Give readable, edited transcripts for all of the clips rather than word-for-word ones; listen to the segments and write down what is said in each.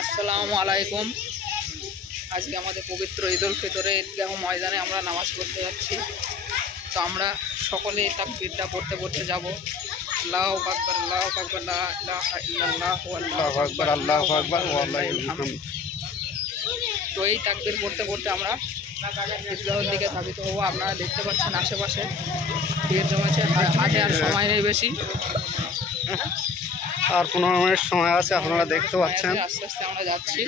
আসসালামু আলাইকুম। আজকে আমাদের পবিত্র ঈদ উল ফিতরে ঈদগাহ ময়দানে আমরা নামাজ পড়তে যাচ্ছি। তো আমরা সকলে তাকবীরটা পড়তে পড়তে যাব। আল্লাহু আকবার, আল্লাহু আকবার, লা ইলাহা ইল্লাল্লাহু আল্লাহু আকবার, আল্লাহু আকবার ওয়া লিল্লাহিল হামদ। তো এই তাকবীর পড়তে পড়তে আমরা ঈদগাহের দিকে ধাবিত হব। আপনারা দেখতে পাচ্ছেন আশেপাশে ভিড় জমেছে, হাটে আর সময় নেই বেশি, আর 15 মিনিট সময় আছে। আপনারা দেখতে পাচ্ছেন আস্তে আস্তে আমরা যাচ্ছি।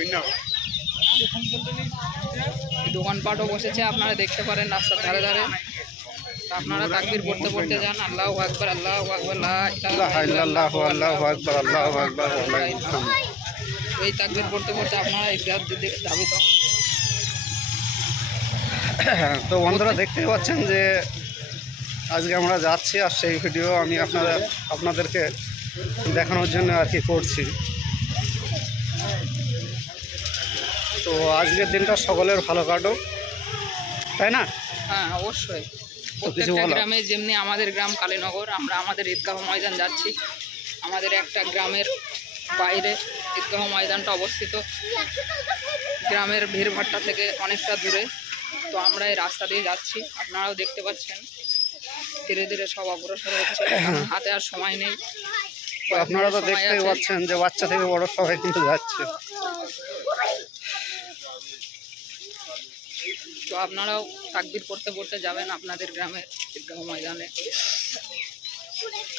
দোকানপাটও বসেছে, আপনারা দেখতে পারেন রাস্তার ধারে ধারে। আপনারা তাকবীর পড়তে পড়তে যান। আল্লাহু আকবার, আল্লাহু আকবার, লা ইলাহা ইল্লাল্লাহু আল্লাহু আকবার, আল্লাহু আকবার ওয়া লিল্লাহিল হামদ। এই তাকবীর পড়তে পড়তে আপনারা ঈদগাহের দিকে ধাবিত হন। তো বন্ধুরা দেখতে পাচ্ছেন যে আজকে আমরা যাচ্ছি, আর সেই ভিডিও আমি আপনাদেরকে দেখানোর জন্য আর কি করছি। তো আজকের দিনটা সকলের ভালো কাটুক, তাই না? হ্যাঁ, অবশ্যই। প্রত্যেকটা গ্রামে যেমনি আমাদের গ্রাম কালীনগর, আমরা আমাদের ঈদগাহ ময়দান যাচ্ছি। আমাদের একটা গ্রামের বাইরে ঈদগাহ ময়দানটা অবস্থিত, গ্রামের ভিড়ভাট্টা থেকে অনেকটা দূরে। তো আমরা এই রাস্তা দিয়ে যাচ্ছি, আপনারাও দেখতে পাচ্ছেন। ধীরে ধীরে সব অগ্রসর হচ্ছে, হাতে আর সময় নেই। আপনারা তো দেখতেই পাচ্ছেন যে বাচ্চা থেকে বড় সবাই কিন্তু যাচ্ছে। তো আপনারাও তাকবীর পড়তে পড়তে যাবেন আপনাদের গ্রামের ঈদগাহ ময়দানে।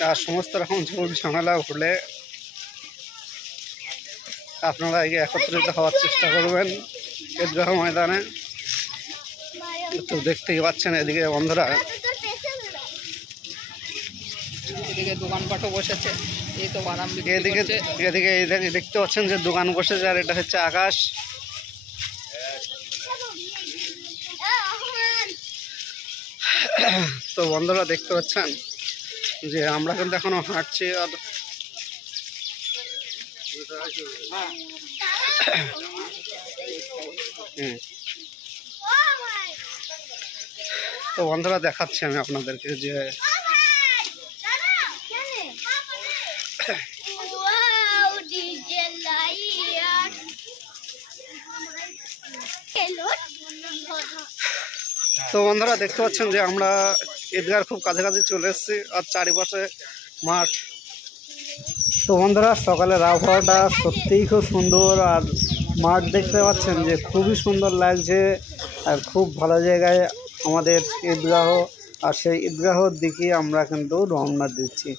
আর সমস্ত রকম ঝোল ঝামেলা হলে আপনারা একত্রিত হওয়ার চেষ্টা করবেন ঈদগাহ ময়দানে। তো দেখতেই পাচ্ছেন এদিকে বন্ধুরা, এদিকে দোকানপাটও বসেছে। এই তো বাদাম এদিকে দেখতে পাচ্ছেন যে দোকান বসেছে, আর এটা হচ্ছে আকাশ। তো বন্ধুরা দেখতে পাচ্ছেন যে আমরা কিন্তু এখনো হাঁটছি। আর তো বন্ধুরা দেখাচ্ছি আমি আপনাদেরকে যে তো বন্ধুরা দেখতে পাচ্ছেন যে আমরা ঈদগাহর খুব কাছাকাছি চলে এসেছি, আর চারিপাশে মাঠ। তো বন্ধুরা সকালের আবহাওয়াটা সত্যিই খুব সুন্দর, আর মাঠ দেখতে পাচ্ছেন যে খুবই সুন্দর লাগছে, আর খুব ভালো জায়গায় আমাদের ঈদগাহ। আর সেই ঈদগাহর দিকে আমরা কিন্তু রওনা দিচ্ছি।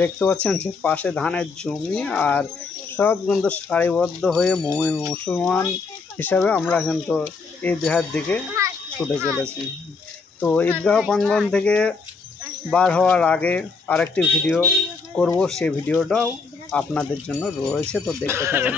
দেখতে পাচ্ছেন যে পাশে ধানের জমি, আর সব কিন্তু সারিবদ্ধ হয়ে মুমিন মুসলমান হিসাবে আমরা কিন্তু ঈদগাহের দিকে ছুটে চলেছি। তো ঈদগাহ প্রাঙ্গণ থেকে বার হওয়ার আগে আরেকটি ভিডিও করব, সেই ভিডিওটাও আপনাদের জন্য রয়েছে, তো দেখতে থাকুন।